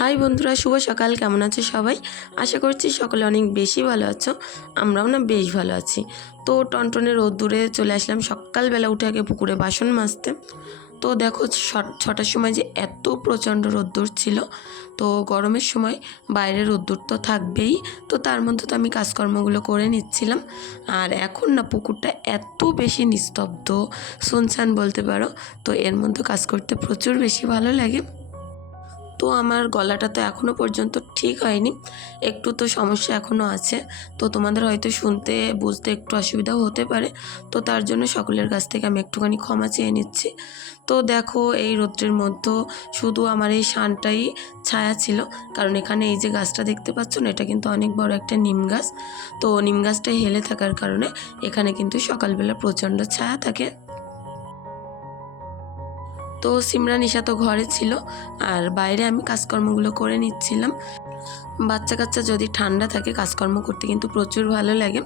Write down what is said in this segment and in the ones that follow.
High বন্ধুরা, শুভ সকাল। কেমন আছো সবাই? আশা করছি সকলে অনেক বেশি ভালো আছো, আমরাও না বেশ ভালো আছি। তো টনটনে রোদ্দুরে চলে আসলাম সকালবেলা উঠে আগে পুকুরে বাসন মাজতে। তো দেখো ছটার সময় যে এত প্রচণ্ড রোদ্দুর ছিল, তো গরমের সময় বাইরে রোদ্দুর তো থাকবেই। তো তার মধ্যে তো আমি কাজকর্মগুলো করে নিচ্ছিলাম। আর এখন না পুকুরটা এত বেশি নিস্তব্ধ শুনছান বলতে পারো। তো এর মধ্যে কাজ করতে প্রচুর বেশি ভালো লাগে। তো আমার গলাটা তো এখনও পর্যন্ত ঠিক হয়নি। একটু তো সমস্যা এখনও আছে। তো তোমাদের হয়তো শুনতে, বুঝতে একটু অসুবিধাও হতে পারে। তো তার জন্য সকলের কাছ থেকে আমি একটুখানি ক্ষমা চেয়ে নিচ্ছি। তো দেখো, এই রৌদ্রের মধ্যে শুধু আমার এই শানটাই ছায়া ছিল। কারণ এখানে এই যে গাছটা দেখতে পাচ্ছ না, এটা কিন্তু অনেক বড় একটা নিম গাছ। তো নিম গাছটা হেলে থাকার কারণে এখানে কিন্তু সকালবেলা প্রচণ্ড ছায়া থাকে। তো সিমরান ঈশা তো ঘরে ছিল আর বাইরে আমি কাজকর্মগুলো করে নিচ্ছিলাম। বাচ্চা কাচ্চা যদি ঠান্ডা থাকে, কাজকর্ম করতে কিন্তু প্রচুর ভালো লাগে।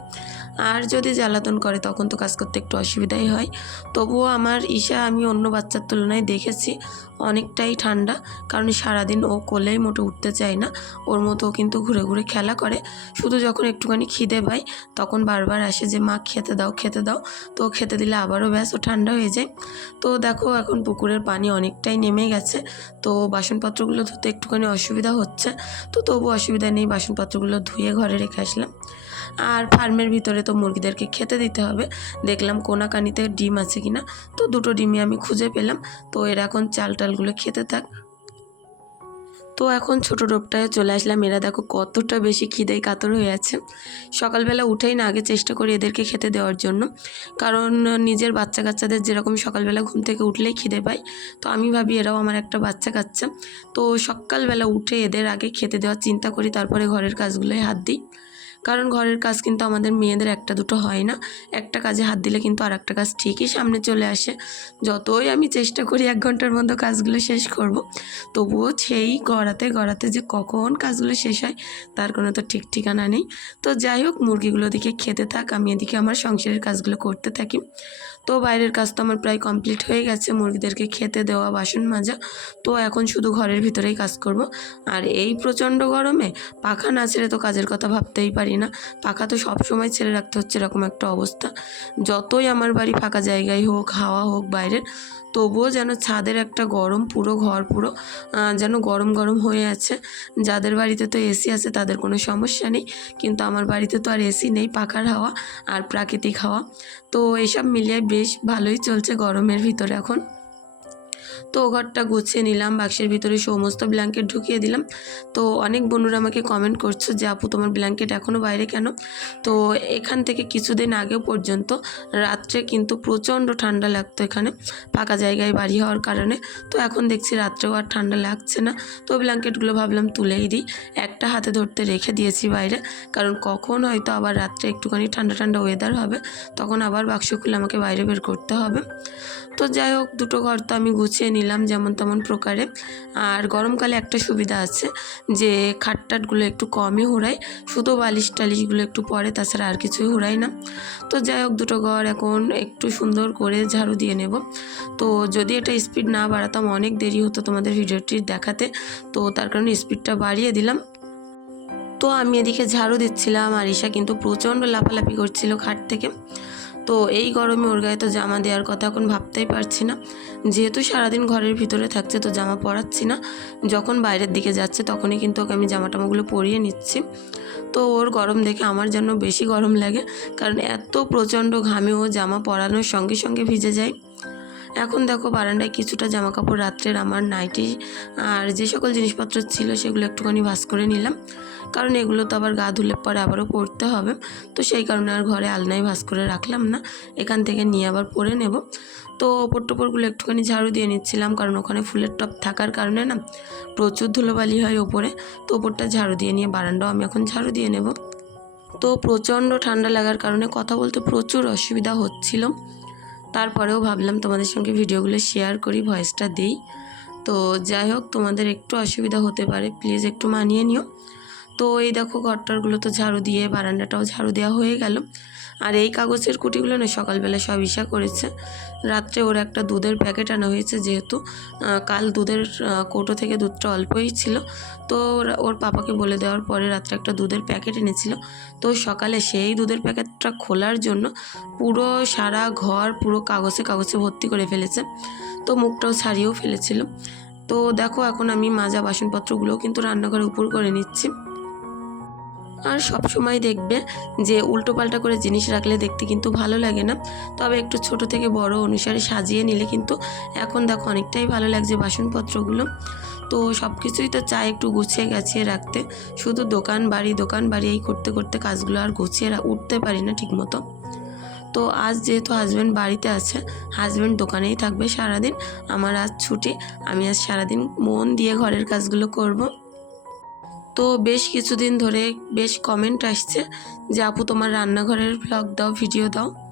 আর যদি জ্বালাতন করে, তখন তো কাজ করতে একটু অসুবিধাই হয়। তবুও আমার ঈশা, আমি অন্য বাচ্চার তুলনায় দেখেছি অনেকটাই ঠান্ডা। কারণ সারাদিন ও কোলেই মোটে উঠতে চায় না। ওর মতো কিন্তু ঘুরে ঘুরে খেলা করে। শুধু যখন একটুখানি খিদে পায়, তখন বারবার আসে যে, মা, খেতে দাও খেতে দাও। তো খেতে দিলে আবারও ব্যাস, ও ঠান্ডা হয়ে যায়। তো দেখো, এখন পুকুরের পানি অনেকটাই নেমে গেছে। তো বাসনপত্রগুলো ধুতে একটুখানি অসুবিধা হচ্ছে। তো তবু অসুবিধা নেই, বাসনপত্রগুলো ধুয়ে ঘরে রেখে আসলাম। আর ফার্মের ভিতরে তো মুরগিদেরকে খেতে দিতে হবে। দেখলাম কোনাকানিতে ডিম আছে কিনা, তো দুটো ডিমই আমি খুঁজে পেলাম। তো এরা এখন চাল টালগুলো খেতে থাক। তো এখন ছোটো টোপটায় চলে আসলাম। এরা দেখো কতটা বেশি খিদেই কাতর হয়ে আছে। সকালবেলা উঠেই না, আগে চেষ্টা করি এদেরকে খেতে দেওয়ার জন্য। কারণ নিজের বাচ্চা কাচ্চাদের যেরকম সকালবেলা ঘুম থেকে উঠলেই খিদে পাই তো আমি ভাবি এরাও আমার একটা বাচ্চা কাচ্চা তো সকালবেলা উঠে এদের আগে খেতে দেওয়ার চিন্তা করি, তারপরে ঘরের কাজগুলোয় হাত দিই। কারণ ঘরের কাজ কিন্তু আমাদের মেয়েদের একটা দুটো হয় না। একটা কাজে হাত দিলে কিন্তু আর একটা কাজ ঠিকই সামনে চলে আসে। যতই আমি চেষ্টা করি এক ঘণ্টার মধ্যে কাজগুলো শেষ করব, তবুও সেই গড়াতে গড়াতে যে কখন কাজগুলো শেষ হয়, তার কোনো তো ঠিক ঠিকানা নেই। তো যাই হোক, মুরগিগুলো দিকে খেতে থাক, আমি এদিকে আমার সংসারের কাজগুলো করতে থাকি। তো বাইরের কাজ তো আমার প্রায় কমপ্লিট হয়ে গেছে। মুরগিদেরকে খেতে দেওয়া, বাসন মাজা। তো এখন শুধু ঘরের ভিতরেই কাজ করব। আর এই প্রচণ্ড গরমে পাখা না ছেড়ে তো কাজের কথা ভাবতেই পারি না। পাখা তো সব সময় ছেড়ে রাখতে হচ্ছে এরকম একটা অবস্থা। যতই আমার বাড়ি ফাঁকা জায়গায় হোক, হাওয়া হোক, বাইরের, তবুও যেন ছাদের একটা গরম, পুরো ঘর, পুরো যেন গরম গরম হয়ে আছে। যাদের বাড়িতে তো এসি আছে তাদের কোনো সমস্যা নেই। কিন্তু আমার বাড়িতে তো আর এসি নেই, পাখার হাওয়া আর প্রাকৃতিক হাওয়া। তো এইসব মিলিয়ে বেশ ভালোই চলছে গরমের ভিতরে এখন। তো ঘরটা গুছিয়ে নিলাম, বাক্সের ভিতরে সমস্ত ব্ল্যাঙ্কেট ঢুকিয়ে দিলাম। তো অনেক বন্ধুরা আমাকে কমেন্ট করছ যে, আপু, তোমার ব্ল্যাঙ্কেট এখনও বাইরে কেন? তো এখান থেকে কিছুদিন আগে পর্যন্ত রাত্রে কিন্তু প্রচণ্ড ঠান্ডা লাগতো এখানে, ফাঁকা জায়গায় বাড়ি হওয়ার কারণে। তো এখন দেখছি রাত্রেও আর ঠান্ডা লাগছে না। তো ব্ল্যাঙ্কেটগুলো ভাবলাম তুলেই দিই, একটা হাতে ধরতে রেখে দিয়েছি বাইরে। কারণ কখন হয়তো আবার রাত্রে একটুখানি ঠান্ডা ঠান্ডা ওয়েদার হবে, তখন আবার বাক্স খুলে আমাকে বাইরে বের করতে হবে। তো যাই হোক, দুটো ঘর তো আমি গুছিয়ে নিলাম যেমন তেমন প্রকারে। আর গরমকালে একটা সুবিধা আছে যে খাটটাটগুলো একটু কমই হোড়ায়, শুধু বালিশ টালিশগুলো একটু পরে, তাছাড়া আর কিছুই হোড়াই না। তো যাই হোক, দুটো ঘর এখন একটু সুন্দর করে ঝাড়ু দিয়ে নেব। তো যদি এটা স্পিড না বাড়াতাম, অনেক দেরি হতো তোমাদের ভিডিওটি দেখাতে। তো তার কারণে স্পিডটা বাড়িয়ে দিলাম। তো আমি এদিকে ঝাড়ু দিচ্ছিলাম, আর ঈশা কিন্তু প্রচণ্ড লাফালাফি করছিল খাট থেকে। তো এই গরমে ওর গায়ে তো জামা দেওয়ার কথা এখন ভাবতেই পারছি না। যেহেতু সারাদিন ঘরের ভিতরে থাকছে তো জামা পরাচ্ছি না। যখন বাইরের দিকে যাচ্ছে তখনই কিন্তু ওকে আমি জামা টামাগুলো পরিয়ে নিচ্ছি। তো ওর গরম দেখে আমার যেন বেশি গরম লাগে, কারণ এত প্রচণ্ড ঘামে ও জামা পরানোর সঙ্গে সঙ্গে ভিজে যায়। এখন দেখো বারান্দায় কিছুটা জামা কাপড় রাত্রের আমার নাইটি, আর যে সকল জিনিসপত্র ছিল সেগুলো একটুখানি ভাস করে নিলাম। কারণ এগুলো তো আবার গা ধুলে পরে আবারও পরতে হবে। তো সেই কারণে আর ঘরে আলনায় ভাস করে রাখলাম না। এখান থেকে নিয়ে আবার পরে নেব। তো ওপর টোপরগুলো একটুখানি ঝাড়ু দিয়ে নিচ্ছিলাম, কারণ ওখানে ফুলের টপ থাকার কারণে না প্রচুর ধুলোবালি হয় ওপরে। তো ওপরটা ঝাড়ু দিয়ে নিয়ে বারান্দাও আমি এখন ঝাড়ু দিয়ে নেব। তো প্রচণ্ড ঠান্ডা লাগার কারণে কথা বলতে প্রচুর অসুবিধা হচ্ছিল। তারপরেও ভাবলাম তোমাদের সঙ্গে ভিডিওগুলো শেয়ার করি ভয়েসটা দিই। তো যাই হোক, তোমাদের একটু অসুবিধা হতে পারে প্লিজ একটু মানিয়ে নিও। তো এই দেখো ঘরটারগুলো তো ঝাড়ু দিয়ে, বারান্দাটাও ঝাড়ু দেওয়া হয়ে গেল। আর এই কাগজের কুটিগুলো না সকালবেলা সব ইসা করেছে। রাত্রে ওর একটা দুধের প্যাকেট আনা হয়েছে যেহেতু কাল দুধের কৌটো থেকে দুধটা অল্পই ছিল। তো ওর- ওর পাপাকে বলে দেওয়ার পরে রাত্রে একটা দুধের প্যাকেট এনেছিল। তো সকালে সেই দুধের প্যাকেটটা খোলার জন্য পুরো সারা ঘর পুরো কাগজে কাগজে ভর্তি করে ফেলেছে। তো মুখটাও ছাড়িয়েও ফেলেছিল। তো দেখো এখন আমি মাজা বাসনপত্রগুলোও কিন্তু রান্নাঘরে উপর করে নিচ্ছি। আর সব সময় দেখবে যে উল্টো পাল্টা করে জিনিস রাখলে দেখতে কিন্তু ভালো লাগে না। তবে একটু ছোট থেকে বড় অনুসারে সাজিয়ে নিলে কিন্তু এখন দেখো অনেকটাই ভালো লাগছে বাসনপত্রগুলো। তো সব কিছুই তো চাই একটু গুছিয়ে গাছিয়ে রাখতে। শুধু দোকান বাড়ি দোকান বাড়ি এই করতে করতে কাজগুলো আর গুছিয়ে উঠতে পারি না ঠিকমতো। তো আজ যেহেতু হাজব্যান্ড বাড়িতে আছে হাজব্যান্ড দোকানেই থাকবে সারাদিন। আমার আজ ছুটি, আমি আজ সারাদিন মন দিয়ে ঘরের কাজগুলো করব। তো বেশ কিছুদিন ধরে বেশ কমেন্ট আসছে যে, আপু, তোমার রান্নাঘরের ব্লগ দাও ভিডিও দাও।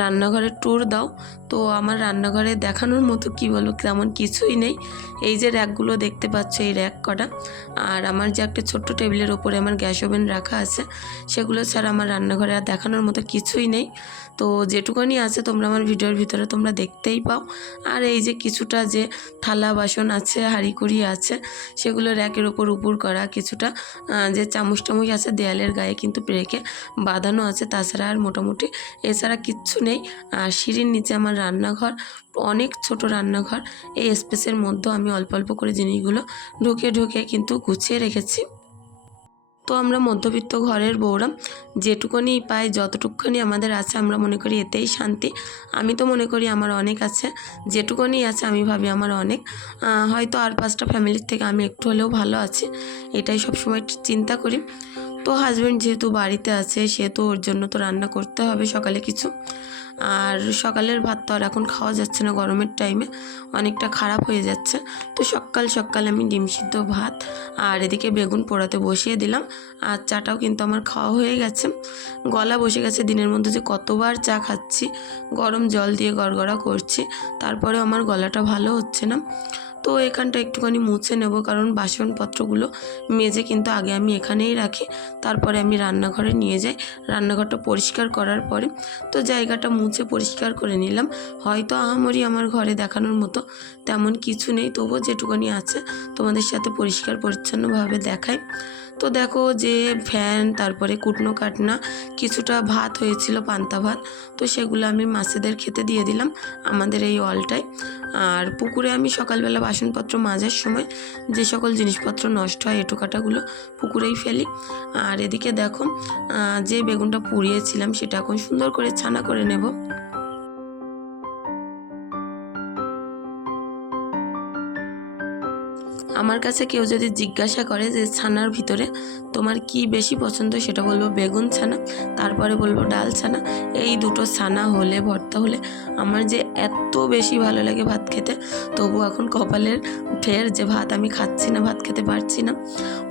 রান্নাঘরের ট্যুর দাও। তো আমার রান্নাঘরে দেখানোর মতো কি বলো? তেমন কিছুই নেই। এই যে র্যাকগুলো দেখতে পাচ্ছ, এই র্যাক কটা। আর আমার যে একটা ছোট্ট টেবিলের ওপরে আমার গ্যাস ওভেন রাখা আছে, সেগুলো ছাড়া আমার রান্নাঘরে আর দেখানোর মতো কিছুই নেই। তো যেটুকুনি আছে তোমরা আমার ভিডিওর ভিতরে তোমরা দেখতেই পাও। আর এই যে কিছুটা যে থালা বাসন আছে, হাঁড়িকুড়ি আছে, সেগুলো র্যাকের ওপর উপর করা। কিছুটা যে চামচ টামুচ আছে দেয়ালের গায়ে কিন্তু রেখে বাঁধানো আছে, তাছাড়া আর মোটামুটি এছাড়া কিচ্ছু নেই। আর সিঁড়ির নিচে আমার রান্নাঘর, অনেক ছোট রান্নাঘর। এই স্পেসের মধ্যে আমি অল্প অল্প করে জিনিসগুলো ঢুকে ঢুকে কিন্তু গুছিয়ে রেখেছি। তো আমরা মধ্যবিত্ত ঘরের বউরা যেটুকুনি পাই, যতটুকুনি আমাদের আছে, আমরা মনে করি এতেই শান্তি। আমি তো মনে করি আমার অনেক আছে, যেটুকুনি আছে আমি ভাবি আমার অনেক। হয়তো আর পাঁচটা ফ্যামিলির থেকে আমি একটু হলেও ভালো আছি, এটাই সবসময় চিন্তা করি। তো হাজব্যান্ড যেহেতু বাড়িতে আছে সেহেতু ওর জন্য তো রান্না করতে হবে সকালে কিছু। আর সকালের ভাত তো আর এখন খাওয়া যাচ্ছে না গরমের টাইমে অনেকটা খারাপ হয়ে যাচ্ছে। তো সকাল সকাল আমি ডিম সিদ্ধ ভাত আর এদিকে বেগুন পোড়াতে বসিয়ে দিলাম। আর চাটাও কিন্তু আমার খাওয়া হয়ে গেছে। গলা বসে গেছে দিনের মধ্যে যে কতবার চা খাচ্ছি। গরম জল দিয়ে গড়গড়া করছি। তারপরে আমার গলাটা ভালো হচ্ছে না। তো এখানটা একটুখানি মুছে নেব, কারণ বাসনপত্রগুলো মেজে কিন্তু আগে আমি এখানেই রাখি। তারপরে আমি রান্নাঘরে নিয়ে যাই। রান্নাঘরটা পরিষ্কার করার পরে তো জায়গাটা মুছে পরিষ্কার করে নিলাম। হয়তো আহামরি আমার ঘরে দেখানোর মতো তেমন কিছু নেই। তবুও যেটুকুনি আছে তোমাদের সাথে পরিষ্কার পরিচ্ছন্নভাবে দেখাই। তো দেখো যে ফ্যান, তারপরে কুটনো কাটনা, কিছুটা ভাত হয়েছিল, পান্তা ভাত। তো সেগুলো আমি মাছেদের খেতে দিয়ে দিলাম আমাদের এই অলটায় আর পুকুরে আমি সকালবেলা বাসনপত্র মাজার সময় যে সকল জিনিসপত্র নষ্ট হয় এঁটো কাটাগুলো পুকুরেই ফেলি। আর এদিকে দেখো যে বেগুনটা পুড়িয়েছিলাম সেটা এখন সুন্দর করে ছানা করে নেব। আমার কাছে কেউ যদি জিজ্ঞাসা করে যে ছানার ভিতরে তোমার কি বেশি পছন্দ, সেটা বলব বেগুন ছানা, তারপরে বলব ডাল ছানা। এই দুটো ছানা হলে, ভর্তা হলে আমার যে এত বেশি ভালো লাগে ভাত খেতে। তবু এখন কপালের ফের যে ভাত আমি খাচ্ছি না, ভাত খেতে পারছি না,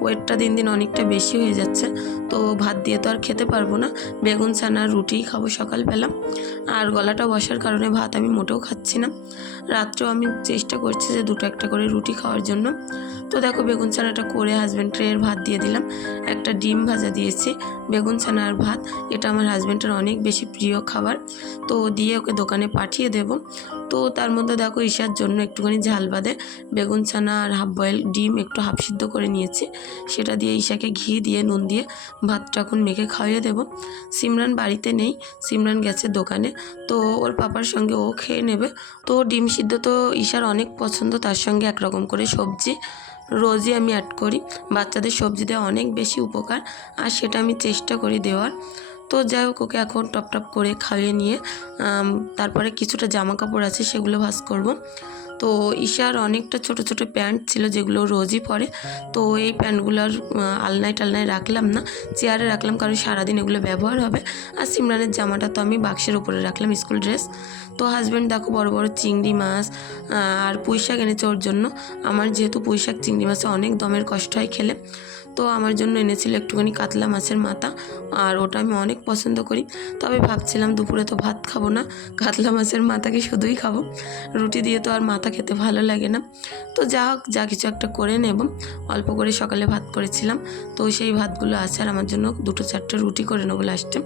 ওয়েটটা দিন দিন অনেকটা বেশি হয়ে যাচ্ছে। তো ভাত দিয়ে তো আর খেতে পারব না। বেগুন, ছানা রুটিই খাব সকালবেলা। আর গলাটা বসার কারণে ভাত আমি মোটেও খাচ্ছি না। রাত্রেও আমি চেষ্টা করছি যে দুটো একটা করে রুটি খাওয়ার জন্য। তো দেখো বেগুন, ছানাটা করে হাজব্যান্ড ট্রের ভাত দিয়ে দিলাম। একটা ডিম ভাজা দিয়েছি, বেগুন, ছানা আর ভাত। এটা আমার হাজব্যান্ডের অনেক বেশি প্রিয় খাবার। তো দিয়ে ওকে দোকানে পাঠিয়ে দেব। তো তার মধ্যে দেখো ঈশার জন্য একটুখানি ঝাল বাদে বেগুন ছানা আর হাফ বয়েল ডিম একটু হাফ সিদ্ধ করে নিয়েছি। সেটা দিয়ে ঈশাকে ঘি দিয়ে, নুন দিয়ে ভাতটা এখন মেখে খাইয়ে দেব। সিমরান বাড়িতে নেই, সিমরান গেছে দোকানে। তো ওর পাপার সঙ্গে ও খেয়ে নেবে। তো ডিম সিদ্ধ তো ঈশার অনেক পছন্দ, তার সঙ্গে একরকম করে সবজি রোজই আমি অ্যাড করি। বাচ্চাদের সবজি দেওয়া অনেক বেশি উপকার, আর সেটা আমি চেষ্টা করি দেওয়ার। তো যাই হোক, ওকে এখন টপ টপ করে খাইয়ে নিয়ে তারপরে কিছুটা জামা কাপড় আছে সেগুলো ভাস করব। তো ঈশার অনেকটা ছোট ছোট প্যান্ট ছিল যেগুলো রোজই পরে। তো এই প্যান্টগুলোর আলনায় টালনায় রাখলাম না, চেয়ারে রাখলাম কারণ সারাদিন এগুলো ব্যবহার হবে। আর সিমরানের জামাটা তো আমি বাক্সের উপরে রাখলাম, স্কুল ড্রেস। তো হাজব্যান্ড দেখো বড় বড় চিংড়ি মাছ আর পুঁইশাক এনেছে ওর জন্য। আমার যেহেতু পুঁইশাক, চিংড়ি মাছে অনেক দমের কষ্ট হয় খেলে। তো আমার জন্য এনেছিল একটুখানি কাতলা মাছের মাথা আর ওটা আমি অনেক পছন্দ করি। তবে ভাবছিলাম দুপুরে তো ভাত খাব না, কাতলা মাছের মাথাকে শুধুই খাব? রুটি দিয়ে তো আর মাথা খেতে ভালো লাগে না। তো যা হোক, যা কিছু একটা করে নেব। অল্প করে সকালে ভাত করেছিলাম। তো সেই ভাতগুলো আছে আর আমার জন্য দুটো চারটে রুটি করে নেব লাস্টে।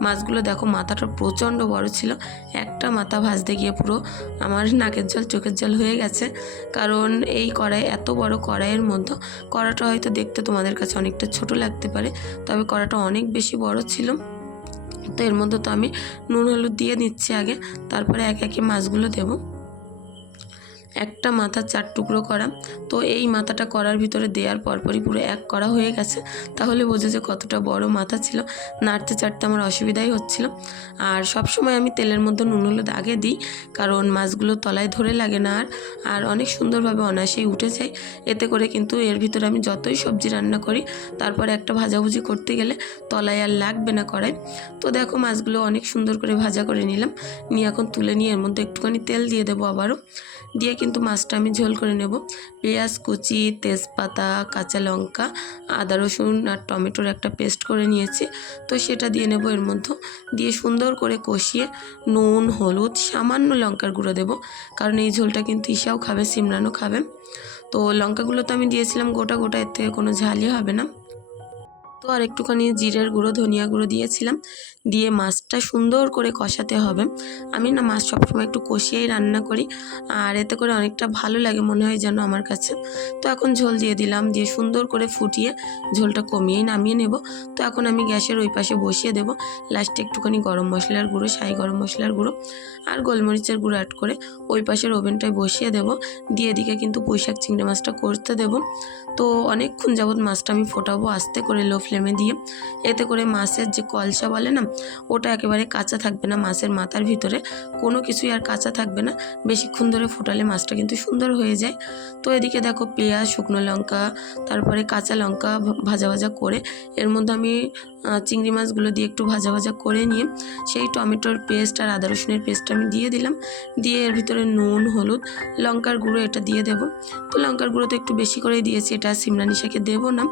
মাছগুলো দেখো, মাথাটা প্রচণ্ড বড় ছিল। একটা মাথা ভাজতে গিয়ে পুরো আমার নাকের জল, চোখের জল হয়ে গেছে। কারণ এই কড়াই, এত বড় কড়াইয়ের মধ্যে কড়াটা হয়তো দেখতে তোমাদের কাছে অনেকটা ছোট লাগতে পারে, তবে কড়াটা অনেক বেশি বড় ছিল। তো এর মধ্যে তো আমি নুন, হলুদ দিয়ে দিচ্ছি আগে, তারপরে এক একে মাছগুলো দেবো। একটা মাথা চার টুকরো করা। তো এই মাথাটা করার ভিতরে দেওয়ার পরপরই পুরো এক করা হয়ে গেছে। তাহলে বোঝো যে কতটা বড় মাথা ছিল। নাড়তে চাড়তে আমার অসুবিধাই হচ্ছিল। আর সব সময় আমি তেলের মধ্যে নুন হলুদ আগে দিই, কারণ মাছগুলো তলায় ধরে লাগে না আর। আর অনেক সুন্দরভাবে অনায়াসেই উঠে যায়। এতে করে কিন্তু এর ভিতরে আমি যতই সবজি রান্না করি, তারপরে একটা ভাজাভুজি করতে গেলে তলায় আর লাগবে না কড়াই। তো দেখো মাছগুলো অনেক সুন্দর করে ভাজা করে নিলাম। নিয়ে এখন তুলে নিয়ে এর মধ্যে একটুখানি তেল দিয়ে দেবো আবারও। দিয়ে কিন্তু মাছটা আমি ঝোল করে নেব। পেঁয়াজ, কুচি, তেজপাতা, কাঁচা লঙ্কা, আদা রসুন আর টমেটোর একটা পেস্ট করে নিয়েছি। তো সেটা দিয়ে নেব এর মধ্যে। দিয়ে সুন্দর করে কষিয়ে নুন, হলুদ, সামান্য লঙ্কার গুঁড়ো দেবো। কারণ এই ঝোলটা কিন্তু ঈশাও খাবে, সিমরানও খাবে। তো লঙ্কাগুলো তো আমি দিয়েছিলাম গোটা গোটা, এর থেকে কোনো ঝালই হবে না। তো আর একটুখানি জিরের গুঁড়ো, ধনিয়া গুঁড়ো দিয়েছিলাম। দিয়ে মাছটা সুন্দর করে কষাতে হবে। আমি না মাছ সবসময় একটু কষিয়েই রান্না করি, আর এতে করে অনেকটা ভালো লাগে মনে হয় যেন আমার কাছে। তো এখন ঝোল দিয়ে দিলাম, দিয়ে সুন্দর করে ফুটিয়ে ঝোলটা কমিয়েই নামিয়ে নেব। তো এখন আমি গ্যাসের ওই পাশে বসিয়ে দেবো। লাস্টে একটুখানি গরম মশলার গুঁড়ো, সাই গরম মশলার গুঁড়ো, আর গোলমরিচের গুঁড়ো অ্যাড করে ওই পাশের ওভেনটায় বসিয়ে দেব। দিয়ে এদিকে কিন্তু পুঁইশাক চিংড়ি মাছটা করতে দেবো। তো অনেকক্ষণ যাবৎ মাছটা আমি ফোটাবো আস্তে করে লো ফ্লেমে দিয়ে এতে করে মাছের যে কলসা বলে না, ওটা একেবারে কাঁচা থাকবে না মাছের মাথার ভিতরে। কোনো কিছুই আর কাঁচা থাকবে না। বেশিক্ষণ ধরে ফোটালে মাছটা কিন্তু সুন্দর হয়ে যায়। তো এদিকে দেখো পেঁয়াজ, শুকনো লঙ্কা, তারপরে কাঁচা লঙ্কা ভাজা ভাজা করে এর মধ্যে আমি চিংড়ি মাছগুলো দিয়ে একটু ভাজা ভাজা করে নিয়ে সেই টমেটোর পেস্ট আর আদা রসুনের পেস্ট আমি দিয়ে দিলাম। দিয়ে এর ভিতরে নুন, হলুদ, লঙ্কার গুঁড়ো এটা দিয়ে দেবো। তো লঙ্কার গুঁড়ো তো একটু বেশি করেই দিয়েছি, এটা সিমরানি শাকে দেবো না।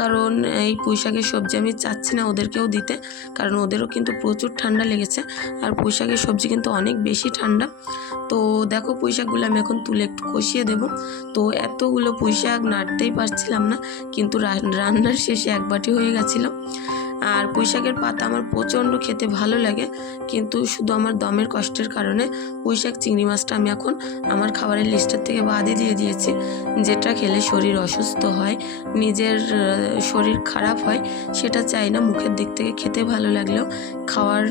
কারণ এই পুঁই শাকের সবজি আমি চাচ্ছি না ওদেরকেও দিতে, কারণ ওদেরও কিন্তু প্রচুর ঠান্ডা লেগেছে। আর পুঁই শাকের সবজি কিন্তু অনেক বেশি ঠান্ডা। তো দেখো পুঁই শাকগুলো আমি এখন তুলে একটু কষিয়ে দেবো। তো এতগুলো পুঁই শাক নাড়তেই পারছিলাম না, কিন্তু রান্নার শেষে এক বাটি হয়ে গেছিল। আর পুঁই শাকের পাতা আমার প্রচণ্ড খেতে ভালো লাগে, কিন্তু শুধু আমার দমের কষ্টের কারণে পুঁই শাক চিংড়ি মাছটা আমি এখন আমার খাবারের লিস্টের থেকে বাদই দিয়ে দিয়েছি। যেটা খেলে শরীর অসুস্থ হয়, নিজের শরীর খারাপ হয়, সেটা চাই না, মুখের দিক থেকে খেতে ভালো লাগলেও খাওয়ার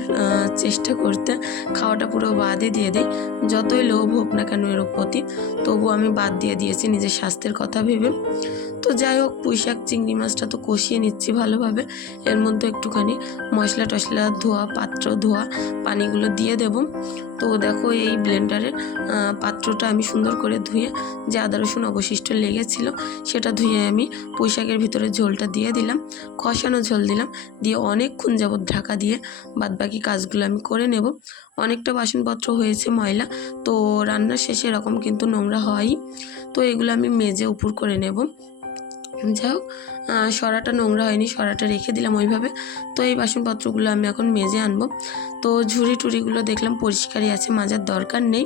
চেষ্টা করতে খাওয়াটা পুরো বাদই দিয়ে দিই। যতই লোভ হোক না কেন এর প্রতি, তবু আমি বাদ দিয়ে দিয়েছি নিজের স্বাস্থ্যের কথা ভেবে। তো যাই হোক পুঁই শাক চিংড়ি মাছটা তো কষিয়ে নিচ্ছি ভালোভাবে, এর মধ্যে একটুখানি মশলা টশলা ধোয়া, পাত্র ধোয়া, পানিগুলো দিয়ে দেব। তো দেখো এই ব্লেন্ডারের পাত্রটা আমি সুন্দর করে ধুয়ে যে আদা, রসুন অবশিষ্ট লেগেছিল সেটা ধুয়ে আমি পুঁই শাকের ভিতরে ঝোলটা দিয়ে দিলাম। কষানো ঝোল দিলাম। দিয়ে অনেকক্ষণ যাবৎ ঢাকা দিয়ে বাদবাকি কাজগুলো আমি করে নেব। অনেকটা বাসনপত্র হয়েছে ময়লা, তো রান্নার শেষে এরকম কিন্তু নোংরা হয়ই। তো এগুলো আমি মেজে উপর করে নেব। যাই হোক সরাটা নোংরা হয়নি, সরাটা রেখে দিলাম ওইভাবে। তো এই বাসনপত্রগুলো আমি এখন মেজে আনব। তো ঝুড়ি টুড়িগুলো দেখলাম পরিষ্কারই আছে, মাজার দরকার নেই।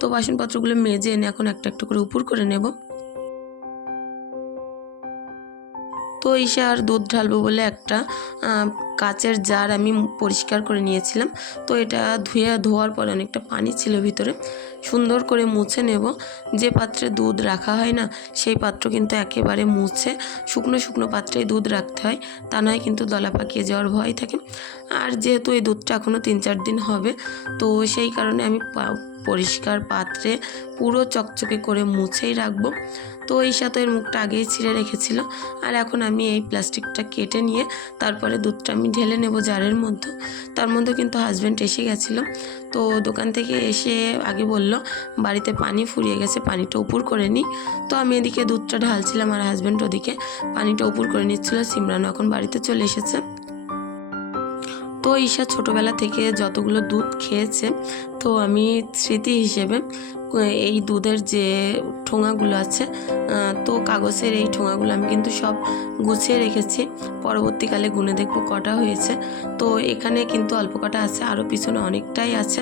তো বাসনপত্রগুলো মেজে এনে এখন একটা একটু করে উপর করে নেব। তো ঈশা আর দুধ ঢালবো বলে একটা কাচের জার আমি পরিষ্কার করে নিয়েছিলাম। তো এটা ধুয়ে ধোয়ার পরে অনেকটা পানি ছিল ভিতরে। সুন্দর করে মুছে নেব। যে পাত্রে দুধ রাখা হয় না, সেই পাত্র কিন্তু একেবারে মুছে, শুকনো শুকনো পাত্রেই দুধ রাখতে হয়। তা নয় কিন্তু দলা পাকিয়ে যাওয়ার ভয় থাকে। আর যেহেতু এই দুধটা এখনও তিন চার দিন হবে, তো সেই কারণে আমি পরিষ্কার পাত্রে পুরো চকচকে করে মুছেই রাখব। তো এই সাথে এর মুখটা আগেই ছিঁড়ে রেখেছিল। আর এখন আমি এই প্লাস্টিকটা কেটে নিয়ে তারপরে দুধটা আমি ঢেলে নেব জারের মধ্যে। তার মধ্যে কিন্তু হাজব্যান্ড এসে গেছিল। তো দোকান থেকে এসে আগে বলল, বাড়িতে পানি ফুরিয়ে গেছে, পানিটা উপর করে নিই তো আমি এদিকে দুধটা ঢালছিলাম আর হাজব্যান্ড ওদিকে পানিটা উপর করে নিচ্ছিল। সিমরানও এখন বাড়িতে চলে এসেছে। তো ঈশা ছোটোবেলা থেকে যতগুলো দুধ খেয়েছে, তো আমি স্মৃতি হিসেবে এই দুধের যে ঠোঙাগুলো আছে তো কাগজের এই ঠোঙাগুলো আমি কিন্তু সব গুছিয়ে রেখেছি। পরবর্তীকালে গুনে দেখব কটা হয়েছে। তো এখানে কিন্তু অল্প কটা আছে আরও পিছনে অনেকটাই আছে।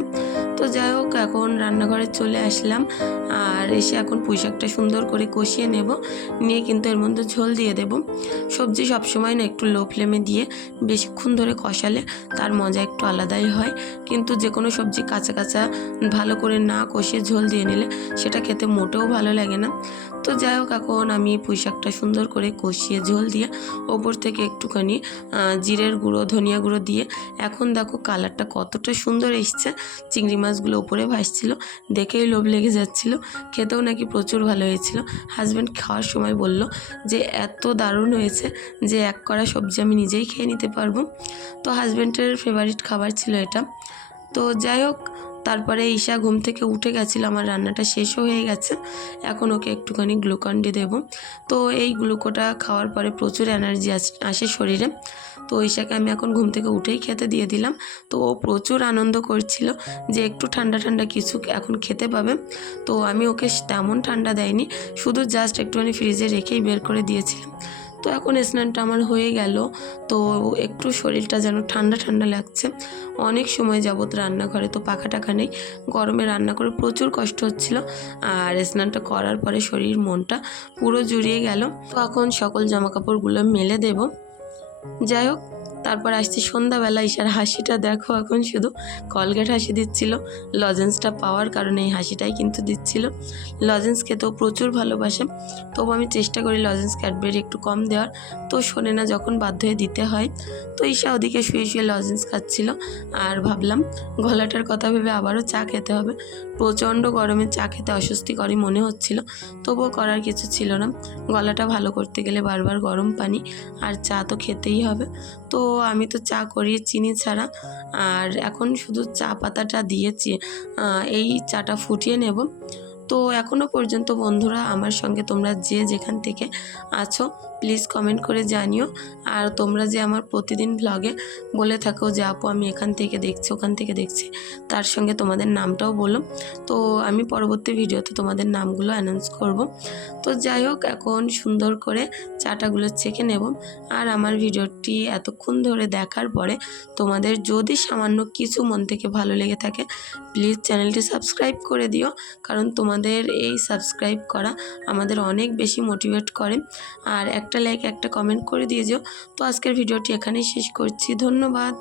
তো যাই হোক, এখন রান্নাঘরে চলে আসলাম। আর এসে এখন পুঁইশাকটা সুন্দর করে কষিয়ে নেব। নিয়ে কিন্তু এর মধ্যে ঝোল দিয়ে দেব। সবজি সবসময় না একটু লো ফ্লেমে দিয়ে বেশিক্ষণ ধরে কষালে তার মজা একটু আলাদাই হয়। কিন্তু যে কোনো সবজি কাঁচা কাঁচা ভালো করে না কষিয়ে ঝোল দিয়ে নিলে সেটা খেতে মোটেও ভালো লাগে না। তো যাই হোক, এখন আমি পুঁই শাকটা সুন্দর করে কষিয়ে ঝোল দিয়ে ওপর থেকে একটুখানি জিরের গুঁড়ো, ধনিয়া গুঁড়ো দিয়ে। এখন দেখো কালারটা কতটা সুন্দর এসছে। চিংড়ি মাছগুলো উপরে ভাসছিল, দেখেই লোভ লেগে যাচ্ছিল। খেতেও নাকি প্রচুর ভালো হয়েছিল। হাজব্যান্ড খাওয়ার সময় বলল যে, এত দারুণ হয়েছে যে, এক কড়া সবজি আমি নিজেই খেয়ে নিতে পারব। তো হাজব্যান্ডের ফেভারিট খাবার ছিল এটা। তো যাই হোক তারপরে ঈশা ঘুম থেকে উঠে গেছিল, আমার রান্নাটা শেষও হয়ে গেছে। এখন ওকে একটুখানি গ্লুকন ডি দেবো। তো এই গ্লুকোটা খাওয়ার পরে প্রচুর এনার্জি আসে শরীরে। তো ঈশাকে আমি এখন ঘুম থেকে উঠেই খেতে দিয়ে দিলাম। তো ও প্রচুর আনন্দ করছিল যে একটু ঠান্ডা ঠান্ডা কিছু এখন খেতে পাবে। তো আমি ওকে তেমন ঠান্ডা দেয়নি, শুধু জাস্ট একটুখানি ফ্রিজে রেখেই বের করে দিয়েছিলাম। তো এখন স্নানটা আমার হয়ে গেল। তো একটু শরীরটা যেন ঠান্ডা ঠান্ডা লাগছে। অনেক সময় যাবত রান্নাঘরে তো পাখা টাখা নেই। গরমে রান্না করে প্রচুর কষ্ট হচ্ছিল। আর স্নানটা করার পরে শরীর, মনটা পুরো জুড়িয়ে গেল। তো এখন সকল জামাকাপড়গুলো মেলে দেব। যাই হোক তারপর আসছি সন্ধ্যাবেলা, ঈশার হাসিটা দেখো এখন শুধু। কলগেট হাসি দিচ্ছিল, লজেন্সটা পাওয়ার কারণে এই হাসিটাই কিন্তু দিচ্ছিল। লজেন্স খেতেও প্রচুর ভালোবাসে, তবু আমি চেষ্টা করি লজেন্স ক্যাডবেরি একটু কম দেওয়ার। তো শোনে না, যখন বাধ্য হয়ে দিতে হয়, তো ঈশা ওদিকে শুয়ে শুয়ে লজেন্স খাচ্ছিল। আর ভাবলাম, গলাটার কথা ভেবে আবারও চা খেতে হবে। প্রচণ্ড গরমে চা খেতে অস্বস্তিকরই মনে হচ্ছিল, তবুও করার কিছু ছিল না। গলাটা ভালো করতে গেলে বারবার গরম পানি, আর চা তো খেতেই হবে। তো আমি তো চা করি, চিনি ছাড়া। আর এখন শুধু চা পাতাটা দিয়েছি। এই চাটা ফুটিয়ে নেব। তো এখনও পর্যন্ত বন্ধুরা, আমার সঙ্গে তোমরা যে যেখান থেকে আছো প্লিজ কমেন্ট করে জানিও। আর তোমরা যে আমার প্রতিদিন ব্লগে বলে থাকো যে, আপু, আমি এখান থেকে দেখছি, ওখান থেকে দেখছি, তার সঙ্গে তোমাদের নামটাও বলো তো আমি পরবর্তী ভিডিওতে তোমাদের নামগুলো অ্যানাউন্স করব। তো যাই হোক, এখন সুন্দর করে চাটাগুলো চেখে নেব। আর আমার ভিডিওটি এতক্ষণ ধরে দেখার পরে তোমাদের যদি সামান্য কিছু মন থেকে ভালো লেগে থাকে প্লিজ চ্যানেলটি সাবস্ক্রাইব করে দিও। কারণ তোমাদের এই সাবস্ক্রাইব করা আমাদের অনেক বেশি মোটিভেট করে। আর একটা লাইক একটা কমেন্ট করে দিয়ে যেও। তো আজকের ভিডিওটি এখানেই শেষ করছি। ধন্যবাদ।